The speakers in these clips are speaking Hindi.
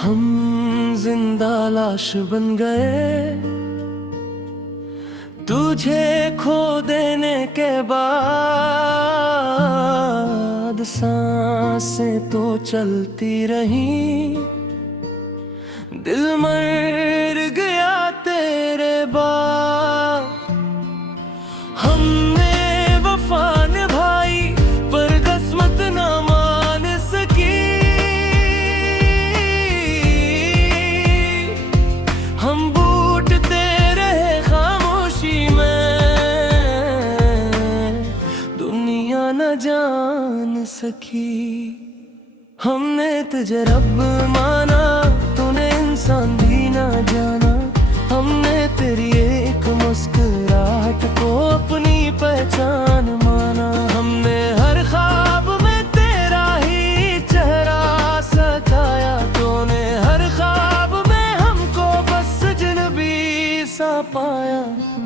हम जिंदा लाश बन गए तुझे खो देने के बाद। सांसें तो चलती रही, दिल मर गया तेरे बाद। हमने वफा निभाई पर किस्मत न मान सकी। हम बूटते रहे खामोशी में, दुनिया न जान सकी। हमने तुझे रब माना, तूने इंसान भी ना जाना। हमने तेरी एक मुस्कुराहट को अपनी पहचान माना। हमने हर ख्वाब में तेरा ही चेहरा सजाया। तूने हर ख्वाब में हमको बस अजनबी सा पाया।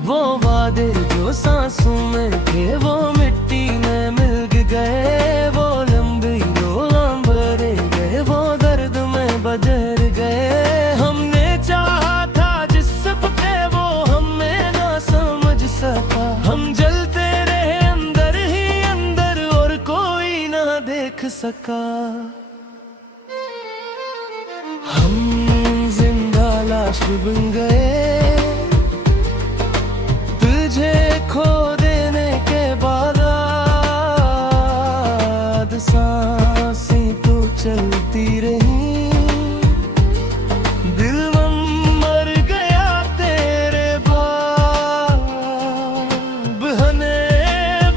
वो वादे जो सांसों में थे वो मिट्टी में मिल गए। वो लंबी डोलां भरे गए, वो दर्द में बदल गए। हमने चाहा था जिससे पे वो हमें ना समझ सका। हम जलते रहे अंदर ही अंदर और कोई ना देख सका। हम जिंदा लाश बन गए तुझे खो देने के बाद। सांसें तो चलती रही, दिल मर गया तेरे बाद। हमने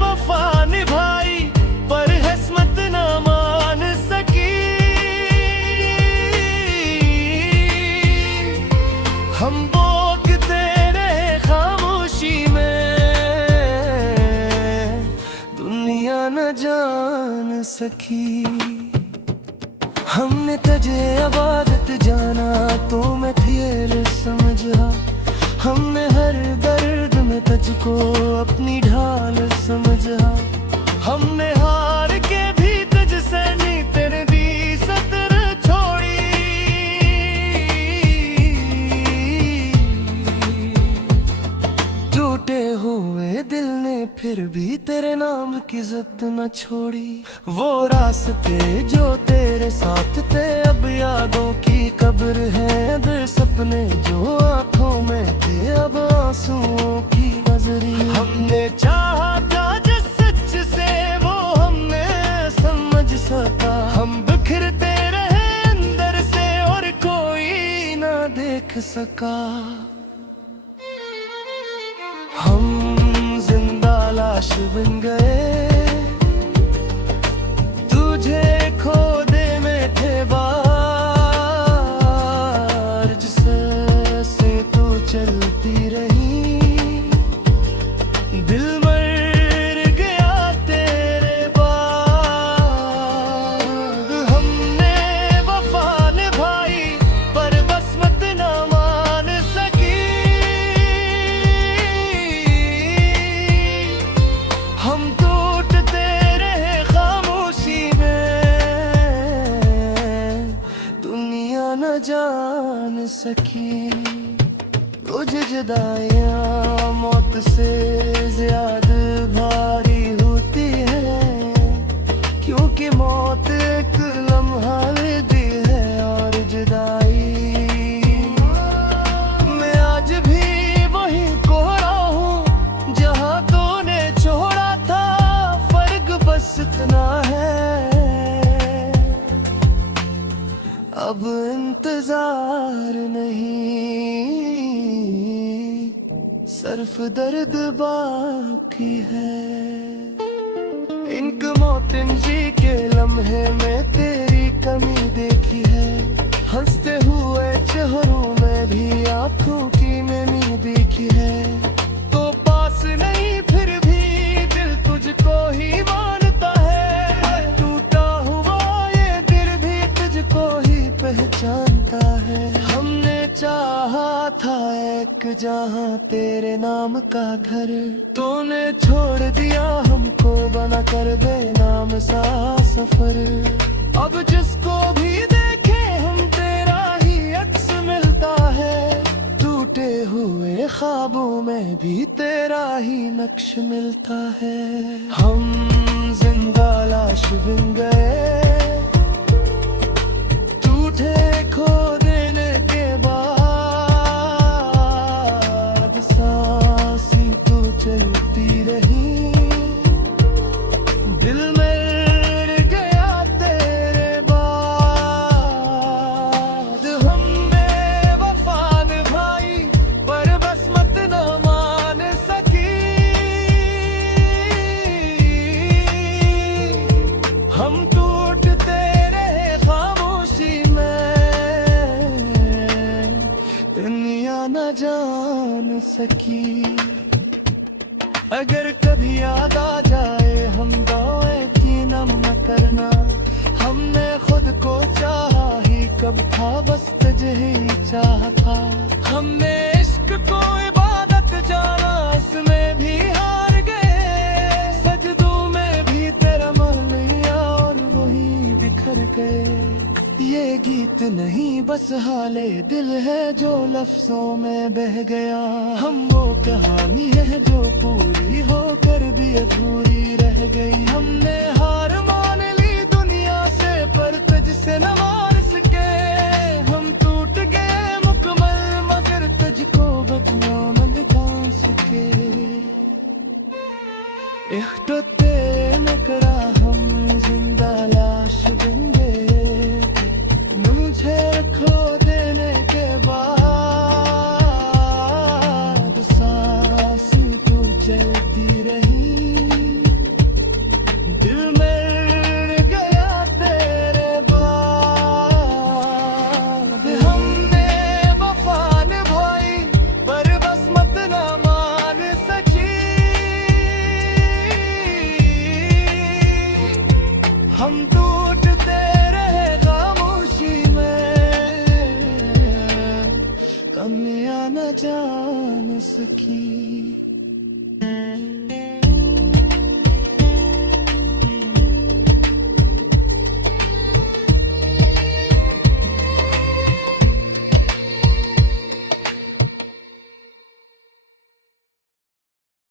वफा निभाई पर किस्मत न मान सकी। हम बोलते रहे खामोशी में, दुनिया न जान सकी। हमने तुझे इबादत जाना, तो मैं थियर समझा। हमने हर दर्द में तुझको अपनी ढाल समझा। हमने हार के भी तुझसे नहीं तेरे दी सतर छोड़ी। टूटे हुए दिल ने फिर भी तेरे नाम की इज्जत न छोड़ी। वो रास्ते जो तेरे साथ थे अब यादों की कब्र है। दिल सपने जो आंखों में थे अब आंसुओं की नजरी। हमने चाहा था जिस सच से वो हमने समझ सका। हम बिखरते रहे अंदर से और कोई ना देख सका। हम जिंदा लाश बन गए तुझे खो देने के बाद। जिससे तू चलती रही, दिल मर गया तेरे बाद। हमने वफा निभाई पर किस्मत न मान सकी। हम टूटते रहे खामोशी में, दुनिया न जान सकी। कुछ जुदाइयां मौत से ज्यादा भारी होती है, क्योंकि मौत एक लम्हा दी है और जुदाई मैं आज भी वही कोहरा हूँ जहाँ तूने छोड़ा था। फर्क बस इतना है अब इंतजार नहीं, सिर्फ दर्द बाकी है। इनक मौतिन जी के लम्हे में तेरी कमी देखी है। हंसते हुए चेहरों में भी आंखों की नमी देखी है। तो पास नहीं फिर भी दिल तुझको ही मानता है। टूटा हुआ ये दिल भी तुझको ही पहचानता है। हमने चाहा था एक जहां तेरे नाम का घर, तूने छोड़ दिया हमको बना कर बेनाम सा सफर। अब जिसको भी देखे हम तेरा मिलता है, टूटे हुए ख्वाबों में भी तेरा ही नक्श मिलता है। हम जिंदा लाश बन गए, टूटे खो देने के बाद, सांसें तो चलती रही, दिल में गया तेरे बाद। हमने वफा निभाई पर बस मत न मान सकी, हम टूटते रहे खामोशी में, दुनिया न जान सकी। अगर कभी याद आ जाए हम दुआएं की नम न करना, हमने खुद को चाहा ही कब था, बस तुझे ही चाहा था। हमने इश्क को इबादत जाना, उसमें भी हार गए, सजदों में भी तेरा मान लिया और वही बिखर गए। ये गीत नहीं बस हाले दिल है जो लफ्जों में बह गया, हम वो कहानी है जो पूरी होकर भी अधूरी रह गई। हमने हार मान ली दुनिया से पर तुझसे न मार सके, हम टूट गए मुकम्मल मगर तुझको बदनाम न दिखा सके। इख्तते न करा हम जिंदा लाश बन गए, मुझे खो देने के बाद, सांसें तो चलती रही, दिल में गया तेरे बाद। हमने वफा निभाई पर बस मत न मान सकी, हम टूटते रहे खामोशी में, कमियां न जान सकी।